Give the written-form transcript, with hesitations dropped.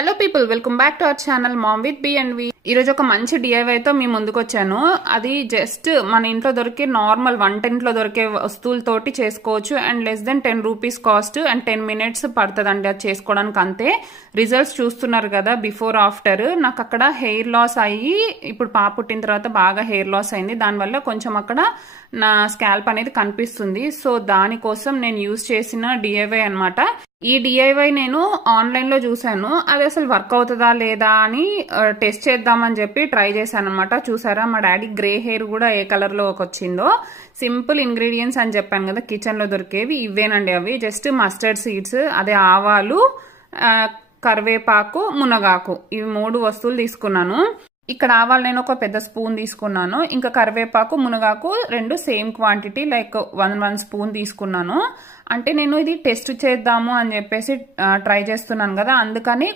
Hello people, welcome back to our channel mom with B and V. ఈరోజు ఒక మంచి DIY తో మీ ముందుకు వచ్చాను. అది జస్ట్ మన ఇంట్లో దొరికే నార్మల్ వంటింట్లో దొరికే వస్తువులతోటి చేసుకోవచ్చు and less than 10 rupees cost and 10 minutes పడుతుందండి అది చేసుకోవడానికి. అంతే. రిజల్ట్స్ చూస్తున్నారు కదా, బిఫోర్ ఆఫ్టర్. నాకు అక్కడ హెయిర్ లాస్ అయ్యి ఇప్పుడు పాప పుట్టిన తర్వాత బాగా హెయిర్ లాస్ అయింది. దానివల్ల కొంచెం అక్కడ నా స్కాల్ప్ అనేది కనిపిస్తుంది. సో దానికోసం నేను యూజ్ చేసిన డిఐవై అనమాట. ఈ డిఐవై నేను ఆన్లైన్ లో చూసాను. అది అసలు వర్క్ అవుతుందా లేదా అని టెస్ట్ చేద్దామని చెప్పి ట్రై చేశాను అనమాట. చూసారా, మా డాడీ గ్రే హెయిర్ కూడా ఏ కలర్ లో వచ్చిందో. సింపుల్ ఇంగ్రీడియంట్స్ అని చెప్పాను కదా కిచెన్ లో దొరికేవి, ఇవేనండి. అవి జస్ట్ మస్టర్డ్ సీడ్స్, అదే ఆవాలు, కరివేపాకు, మునగాకు, ఇవి 3 వస్తువులు తీసుకున్నాను. ఇక్కడ ఆవాలు నేను ఒక పెద్ద స్పూన్ తీసుకున్నాను. ఇంకా కరివేపాకు, మునగాకు 2 సేమ్ క్వాంటిటీ, లైక్ 1 స్పూన్ తీసుకున్నాను. అంటే నేను ఇది టెస్ట్ చేద్దాము అని చెప్పేసి ట్రై చేస్తున్నాను కదా, అందుకని